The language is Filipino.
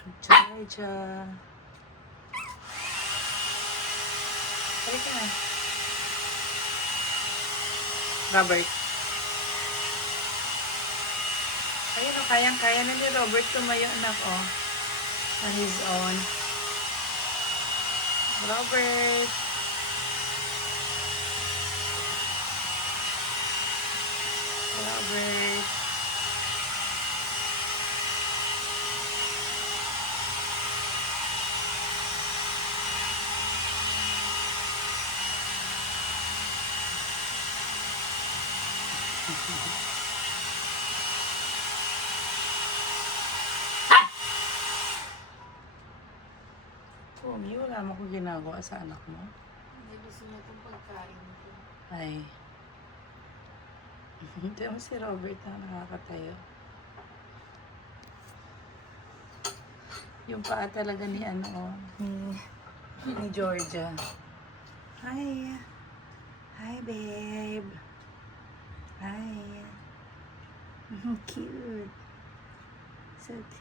Georgia. Halika na. Robert. Ayun o, kayang-kaya na ni Robert tumayo, anak, oh. On his own. Robert. Robert. Kumi, wala mo ko ginagawa sa anak mo. Hindi gusto niya itong pagkain ko. Ay. Hindi mo si Robert na nakakatayo. Yung paa talaga ni ano, ni Georgia. Hi. Hi, babe. Hi. Cute. So cute.